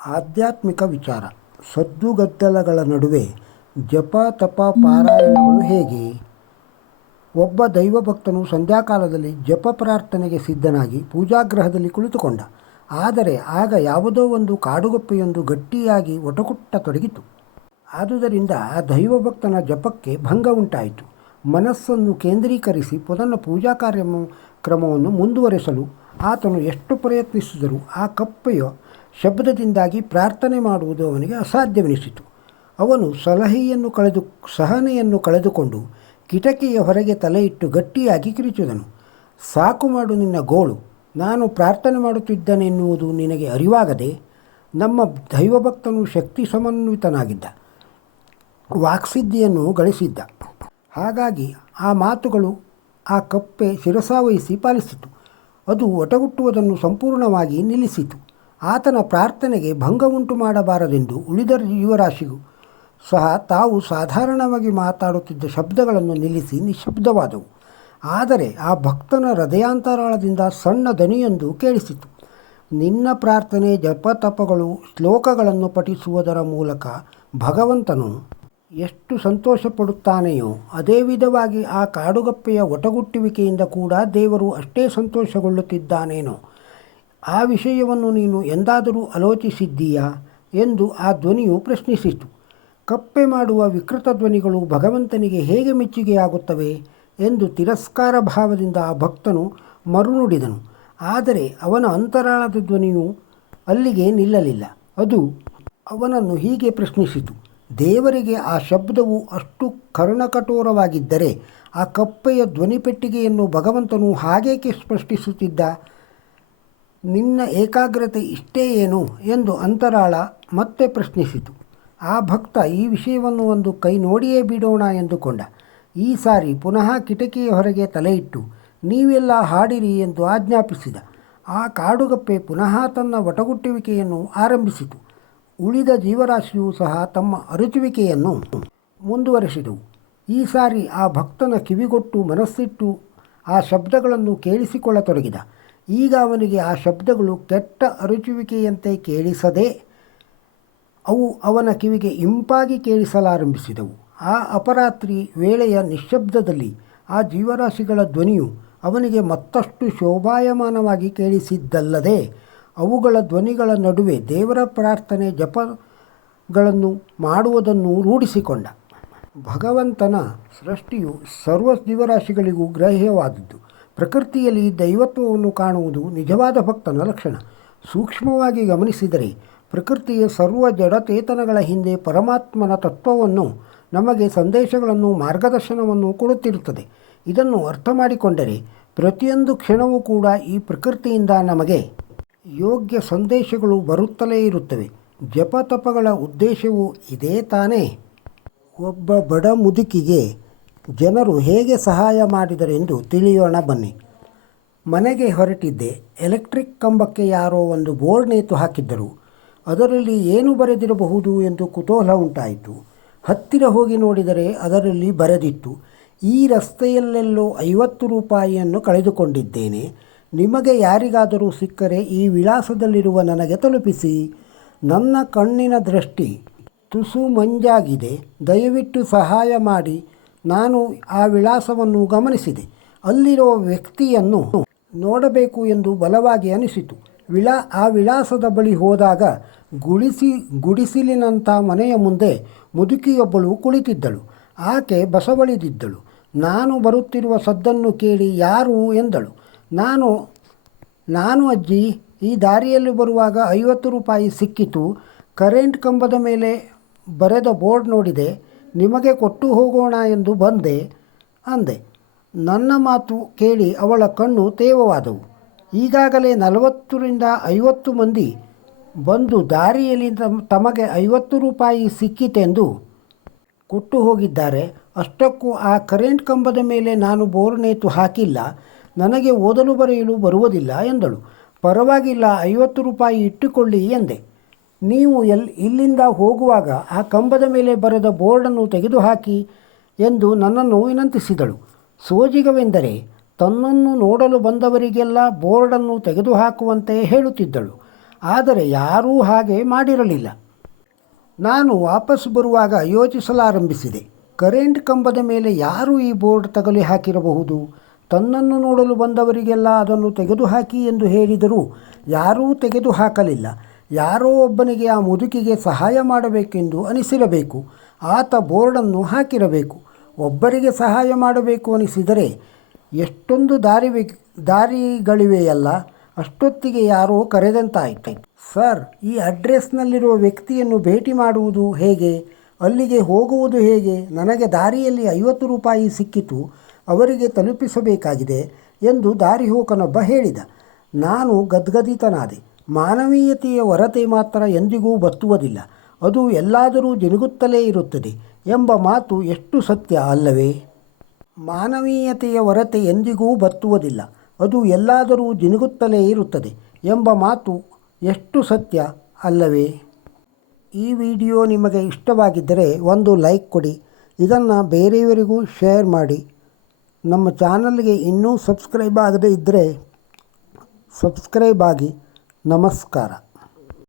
ಆಧ್ಯಾತ್ಮಿಕ ವಿಚಾರ. ಸದ್ದುಗದ್ದಲಗಳ ನಡುವೆ ಜಪ ತಪ ಪಾರಾಯಣಗಳು ಹೇಗೆ? ಒಬ್ಬ ದೈವಭಕ್ತನು ಸಂಧ್ಯಾಕಾಲದಲ್ಲಿ ಜಪ ಪ್ರಾರ್ಥನೆಗೆ ಸಿದ್ಧನಾಗಿ ಪೂಜಾಗೃಹದಲ್ಲಿ ಕುಳಿತುಕೊಂಡ. ಆದರೆ ಆಗ ಯಾವುದೋ ಒಂದು ಕಾಡುಗೊಪ್ಪೆಯೊಂದು ಗಟ್ಟಿಯಾಗಿ ಒಟಕುಟ್ಟತೊಡಗಿತು. ಆದುದರಿಂದ ಆ ದೈವಭಕ್ತನ ಜಪಕ್ಕೆ ಭಂಗ ಉಂಟಾಯಿತು. ಮನಸ್ಸನ್ನು ಕೇಂದ್ರೀಕರಿಸಿ ಪುನಃ ಪೂಜಾ ಕ್ರಮವನ್ನು ಮುಂದುವರೆಸಲು ಆತನು ಎಷ್ಟು ಪ್ರಯತ್ನಿಸಿದರೂ ಆ ಕಪ್ಪೆಯ ಶಬ್ದದಿಂದಾಗಿ ಪ್ರಾರ್ಥನೆ ಮಾಡುವುದು ಅವನಿಗೆ ಅಸಾಧ್ಯವೆನಿಸಿತು. ಅವನು ಸಹನೆಯನ್ನು ಕಳೆದುಕೊಂಡು ಕಿಟಕಿಯ ಹೊರಗೆ ತಲೆಯಿಟ್ಟು ಗಟ್ಟಿಯಾಗಿ ಕಿರಿಚಿದನು. ಸಾಕು ಮಾಡು ನಿನ್ನ ಗೋಳು, ನಾನು ಪ್ರಾರ್ಥನೆ ಮಾಡುತ್ತಿದ್ದನೆನ್ನುವುದು ನಿನಗೆ ಅರಿವಾಗದೆ? ನಮ್ಮ ದೈವಭಕ್ತನು ಶಕ್ತಿ ಸಮನ್ವಿತನಾಗಿದ್ದ, ವಾಕ್ಸಿದ್ಧಿಯನ್ನು ಗಳಿಸಿದ್ದ. ಹಾಗಾಗಿ ಆ ಮಾತುಗಳು ಆ ಕಪ್ಪೆ ಶಿರಸಾವಹಿಸಿ ಪಾಲಿಸಿತು. ಅದು ಒಟಗುಟ್ಟುವುದನ್ನು ಸಂಪೂರ್ಣವಾಗಿ ನಿಲ್ಲಿಸಿತು. ಆತನ ಪ್ರಾರ್ಥನೆಗೆ ಭಂಗ ಉಂಟು ಮಾಡಬಾರದೆಂದು ಉಳಿದ ಜೀವರಾಶಿಗೂ ಸಹ ತಾವು ಸಾಧಾರಣವಾಗಿ ಮಾತಾಡುತ್ತಿದ್ದ ಶಬ್ದಗಳನ್ನು ನಿಲ್ಲಿಸಿ ನಿಶ್ಶಬ್ದವಾದವು. ಆದರೆ ಆ ಭಕ್ತನ ಹೃದಯಾಂತರಾಳದಿಂದ ಸಣ್ಣ ದನಿಯೊಂದು ಕೇಳಿಸಿತು. ನಿನ್ನ ಪ್ರಾರ್ಥನೆ ಜಪತಪಗಳು ಶ್ಲೋಕಗಳನ್ನು ಪಠಿಸುವುದರ ಮೂಲಕ ಭಗವಂತನು ಎಷ್ಟು ಸಂತೋಷಪಡುತ್ತಾನೆಯೋ ಅದೇ ವಿಧವಾಗಿ ಆ ಕಾಡುಗಪ್ಪೆಯ ಒಟಗುಟ್ಟುವಿಕೆಯಿಂದ ಕೂಡ ದೇವರು ಅಷ್ಟೇ ಸಂತೋಷಗೊಳ್ಳುತ್ತಿದ್ದಾನೇನೋ. ಆ ವಿಷಯವನ್ನು ನೀನು ಎಂದಾದರೂ ಆಲೋಚಿಸಿದ್ದೀಯಾ ಎಂದು ಆ ಧ್ವನಿಯು ಪ್ರಶ್ನಿಸಿತು. ಕಪ್ಪೆ ಮಾಡುವ ವಿಕೃತ ಧ್ವನಿಗಳು ಭಗವಂತನಿಗೆ ಹೇಗೆ ಮೆಚ್ಚುಗೆಯಾಗುತ್ತವೆ ಎಂದು ತಿರಸ್ಕಾರ ಭಾವದಿಂದ ಆ ಭಕ್ತನು ಮರುನುಡಿದನು. ಆದರೆ ಅವನ ಅಂತರಾಳದ ಧ್ವನಿಯು ಅಲ್ಲಿಗೆ ನಿಲ್ಲಲಿಲ್ಲ. ಅದು ಅವನನ್ನು ಹೀಗೆ ಪ್ರಶ್ನಿಸಿತು. ದೇವರಿಗೆ ಆ ಶಬ್ದವು ಅಷ್ಟು ಕರ್ಣಕಠೋರವಾಗಿದ್ದರೆ ಆ ಕಪ್ಪೆಯ ಧ್ವನಿಪೆಟ್ಟಿಗೆಯನ್ನು ಭಗವಂತನು ಹಾಗೇಕೆ ಸ್ಪಷ್ಟಿಸುತ್ತಿದ್ದ? ನಿನ್ನ ಏಕಾಗ್ರತೆ ಇಷ್ಟೇ ಏನು ಎಂದು ಅಂತರಾಳ ಮತ್ತೆ ಪ್ರಶ್ನಿಸಿತು. ಆ ಭಕ್ತ ಈ ವಿಷಯವನ್ನು ಒಂದು ಕೈ ನೋಡಿಯೇ ಬಿಡೋಣ ಎಂದುಕೊಂಡ. ಈ ಸಾರಿ ಪುನಃ ಕಿಟಕಿಯ ಹೊರಗೆ ತಲೆಯಿಟ್ಟು ನೀವೆಲ್ಲ ಹಾಡಿರಿ ಎಂದು ಆಜ್ಞಾಪಿಸಿದ. ಆ ಕಾಡುಗಪ್ಪೆ ಪುನಃ ತನ್ನ ಒಟಗುಟ್ಟುವಿಕೆಯನ್ನು ಆರಂಭಿಸಿತು. ಉಳಿದ ಜೀವರಾಶಿಯೂ ಸಹ ತಮ್ಮ ಅರಚುವಿಕೆಯನ್ನು ಮುಂದುವರೆಸಿದವು. ಈ ಸಾರಿ ಆ ಭಕ್ತನ ಕಿವಿಗೊಟ್ಟು ಮನಸ್ಸಿಟ್ಟು ಆ ಶಬ್ದಗಳನ್ನು ಕೇಳಿಸಿಕೊಳ್ಳತೊಡಗಿದ. ಈಗ ಅವನಿಗೆ ಆ ಶಬ್ದಗಳು ಕೆಟ್ಟ ಅರಚುವಿಕೆಯಂತೆ ಕೇಳಿಸದೆ ಅವು ಅವನ ಕಿವಿಗೆ ಇಂಪಾಗಿ ಕೇಳಿಸಲಾರಂಭಿಸಿದವು. ಆ ಅಪರಾತ್ರಿ ವೇಳೆಯ ನಿಶ್ಶಬ್ದದಲ್ಲಿ ಆ ಜೀವರಾಶಿಗಳ ಧ್ವನಿಯು ಅವನಿಗೆ ಮತ್ತಷ್ಟು ಶೋಭಾಯಮಾನವಾಗಿ ಕೇಳಿಸಿದ್ದಲ್ಲದೆ ಅವುಗಳ ಧ್ವನಿಗಳ ನಡುವೆ ದೇವರ ಪ್ರಾರ್ಥನೆ ಜಪಗಳನ್ನು ಮಾಡುವುದನ್ನು ರೂಢಿಸಿಕೊಂಡ. ಭಗವಂತನ ಸೃಷ್ಟಿಯು ಸರ್ವ ಜೀವರಾಶಿಗಳಿಗೂ ಗ್ರಾಹ್ಯವಾದದ್ದು. ಪ್ರಕೃತಿಯಲ್ಲಿ ದೈವತ್ವವನ್ನು ಕಾಣುವುದು ನಿಜವಾದ ಭಕ್ತನ ಲಕ್ಷಣ. ಸೂಕ್ಷ್ಮವಾಗಿ ಗಮನಿಸಿದರೆ ಪ್ರಕೃತಿಯ ಸರ್ವ ಜಡಚೇತನಗಳ ಹಿಂದೆ ಪರಮಾತ್ಮನ ತತ್ವವನ್ನು ನಮಗೆ ಸಂದೇಶಗಳನ್ನು ಮಾರ್ಗದರ್ಶನವನ್ನು ಕೊಡುತ್ತಿರುತ್ತದೆ. ಇದನ್ನು ಅರ್ಥ ಮಾಡಿಕೊಂಡರೆ ಪ್ರತಿಯೊಂದು ಕ್ಷಣವೂ ಕೂಡ ಈ ಪ್ರಕೃತಿಯಿಂದ ನಮಗೆ ಯೋಗ್ಯ ಸಂದೇಶಗಳು ಬರುತ್ತಲೇ ಇರುತ್ತವೆ. ಜಪತಪಗಳ ಉದ್ದೇಶವೂ ಇದೇ ತಾನೇ. ಒಬ್ಬ ಬಡ ಮುದುಕಿಗೆ ಜನರು ಹೇಗೆ ಸಹಾಯ ಮಾಡಿದರೆಂದು ತಿಳಿಯೋಣ ಬನ್ನಿ. ಮನೆಗೆ ಹೊರಟಿದ್ದೆ. ಎಲೆಕ್ಟ್ರಿಕ್ ಕಂಬಕ್ಕೆ ಯಾರೋ ಒಂದು ಬೋರ್ಡ್ ನೇತು ಹಾಕಿದ್ದರು. ಅದರಲ್ಲಿ ಏನು ಬರೆದಿರಬಹುದು ಎಂದು ಕುತೂಹಲ ಉಂಟಾಯಿತು. ಹತ್ತಿರ ಹೋಗಿ ನೋಡಿದರೆ ಅದರಲ್ಲಿ ಬರೆದಿತ್ತು, ಈ ರಸ್ತೆಯಲ್ಲೆಲ್ಲೋ 50 ರೂಪಾಯಿಯನ್ನು ಕಳೆದುಕೊಂಡಿದ್ದೇನೆ. ನಿಮಗೆ ಯಾರಿಗಾದರೂ ಸಿಕ್ಕರೆ ಈ ವಿಳಾಸದಲ್ಲಿರುವ ನನಗೆ ತಲುಪಿಸಿ. ನನ್ನ ಕಣ್ಣಿನ ದೃಷ್ಟಿ ತುಸು ಮಂಜಾಗಿದೆ, ದಯವಿಟ್ಟು ಸಹಾಯ ಮಾಡಿ. ನಾನು ಆ ವಿಳಾಸವನ್ನು ಗಮನಿಸಿದೆ. ಅಲ್ಲಿರುವ ವ್ಯಕ್ತಿಯನ್ನು ನೋಡಬೇಕು ಎಂದು ಬಲವಾಗಿ ಅನಿಸಿತು. ಆ ವಿಳಾಸದ ಬಳಿ ಹೋದಾಗ ಗುಡಿಸಿಲಿನಂಥ ಮನೆಯ ಮುಂದೆ ಮುದುಕಿಯೊಬ್ಬಳು ಕುಳಿತಿದ್ದಳು. ಆಕೆ ಬಸವಳಿದಿದ್ದಳು. ನಾನು ಬರುತ್ತಿರುವ ಸದ್ದನ್ನು ಕೇಳಿ ಯಾರು ಎಂದಳು. ನಾನು ಅಜ್ಜಿ, ಈ ದಾರಿಯಲ್ಲಿ ಬರುವಾಗ 50 ರೂಪಾಯಿ ಸಿಕ್ಕಿತು. ಕರೆಂಟ್ ಕಂಬದ ಮೇಲೆ ಬರೆದ ಬೋರ್ಡ್ ನೋಡಿದೆ, ನಿಮಗೆ ಕೊಟ್ಟು ಹೋಗೋಣ ಎಂದು ಬಂದೆ ಅಂದೆ. ನನ್ನ ಮಾತು ಕೇಳಿ ಅವಳ ಕಣ್ಣು ತೇವವಾದವು. ಈಗಾಗಲೇ 40ರಿಂದ 50 ಮಂದಿ ಬಂದು ದಾರಿಯಲ್ಲಿ ತಮಗೆ 50 ರೂಪಾಯಿ ಸಿಕ್ಕಿತೆಂದು ಕೊಟ್ಟು ಹೋಗಿದ್ದಾರೆ. ಅಷ್ಟಕ್ಕೂ ಆ ಕರೆಂಟ್ ಕಂಬದ ಮೇಲೆ ನಾನು ಬೋರ್ಡ್ ನೇತು ಹಾಕಿಲ್ಲ, ನನಗೆ ಓದಲು ಬರೆಯಲು ಬರುವುದಿಲ್ಲ ಎಂದಳು. ಪರವಾಗಿಲ್ಲ, 50 ರೂಪಾಯಿ ಇಟ್ಟುಕೊಳ್ಳಿ ಎಂದೆ. ನೀವು ಇಲ್ಲಿಂದ ಹೋಗುವಾಗ ಆ ಕಂಬದ ಮೇಲೆ ಬರೆದ ಬೋರ್ಡನ್ನು ತೆಗೆದುಹಾಕಿ ಎಂದು ನನ್ನನ್ನು ವಿನಂತಿಸಿದಳು. ಸೋಜಿಗವೆಂದರೆ ತನ್ನನ್ನು ನೋಡಲು ಬಂದವರಿಗೆಲ್ಲ ಬೋರ್ಡನ್ನು ತೆಗೆದುಹಾಕುವಂತೆ ಹೇಳುತ್ತಿದ್ದಳು. ಆದರೆ ಯಾರೂ ಹಾಗೆ ಮಾಡಿರಲಿಲ್ಲ. ನಾನು ವಾಪಸ್ ಬರುವಾಗ ಯೋಚಿಸಲಾರಂಭಿಸಿದೆ. ಕರೆಂಟ್ ಕಂಬದ ಮೇಲೆ ಯಾರು ಈ ಬೋರ್ಡ್ ತಗಲಿ ಹಾಕಿರಬಹುದು? ತನ್ನನ್ನು ನೋಡಲು ಬಂದವರಿಗೆಲ್ಲ ಅದನ್ನು ತೆಗೆದುಹಾಕಿ ಎಂದು ಹೇಳಿದರೂ ಯಾರೂ ತೆಗೆದುಹಾಕಲಿಲ್ಲ. ಯಾರೋ ಒಬ್ಬನಿಗೆ ಆ ಮುದುಕಿಗೆ ಸಹಾಯ ಮಾಡಬೇಕೆಂದು ಅನಿಸಿರಬೇಕು. ಆತ ಬೋರ್ಡನ್ನು ಹಾಕಿರಬೇಕು. ಒಬ್ಬರಿಗೆ ಸಹಾಯ ಮಾಡಬೇಕು ಅನಿಸಿದರೆ ಎಷ್ಟೊಂದು ದಾರಿಗಳಿವೆಯಲ್ಲ. ಅಷ್ಟೊತ್ತಿಗೆ ಯಾರೋ ಕರೆದಂತಾಯಿತು. ಸರ್, ಈ ಅಡ್ರೆಸ್ನಲ್ಲಿರುವ ವ್ಯಕ್ತಿಯನ್ನು ಭೇಟಿ ಮಾಡುವುದು ಹೇಗೆ? ಅಲ್ಲಿಗೆ ಹೋಗುವುದು ಹೇಗೆ? ನನಗೆ ದಾರಿಯಲ್ಲಿ 50 ರೂಪಾಯಿ ಸಿಕ್ಕಿತು, ಅವರಿಗೆ ತಲುಪಿಸಬೇಕಾಗಿದೆ ಎಂದು ದಾರಿಹೋಕನೊಬ್ಬ ಹೇಳಿದ. ನಾನು ಗದ್ಗದಿತನಾದೆ. ಮಾನವೀಯತೆಯ ಹೊರತೆ ಮಾತ್ರ ಎಂದಿಗೂ ಬತ್ತುವುದಿಲ್ಲ, ಅದು ಎಲ್ಲಾದರೂ ಜಿನುಗುತ್ತಲೇ ಇರುತ್ತದೆ ಎಂಬ ಮಾತು ಎಷ್ಟು ಸತ್ಯ ಅಲ್ಲವೇ? ಮಾನವೀಯತೆಯ ಹೊರತೆ ಎಂದಿಗೂ ಬತ್ತುವುದಿಲ್ಲ, ಅದು ಎಲ್ಲಾದರೂ ಜಿನುಗುತ್ತಲೇ ಇರುತ್ತದೆ ಎಂಬ ಮಾತು ಎಷ್ಟು ಸತ್ಯ ಅಲ್ಲವೇ? ಈ ವಿಡಿಯೋ ನಿಮಗೆ ಇಷ್ಟವಾಗಿದ್ದರೆ ಒಂದು ಲೈಕ್ ಕೊಡಿ, ಇದನ್ನು ಬೇರೆಯವರಿಗೂ ಶೇರ್ ಮಾಡಿ. ನಮ್ಮ ಚಾನಲ್ಗೆ ಇನ್ನೂ ಸಬ್ಸ್ಕ್ರೈಬ್ ಆಗದೇ ಇದ್ದರೆ ಸಬ್ಸ್ಕ್ರೈಬ್ ಆಗಿ. ನಮಸ್ಕಾರ.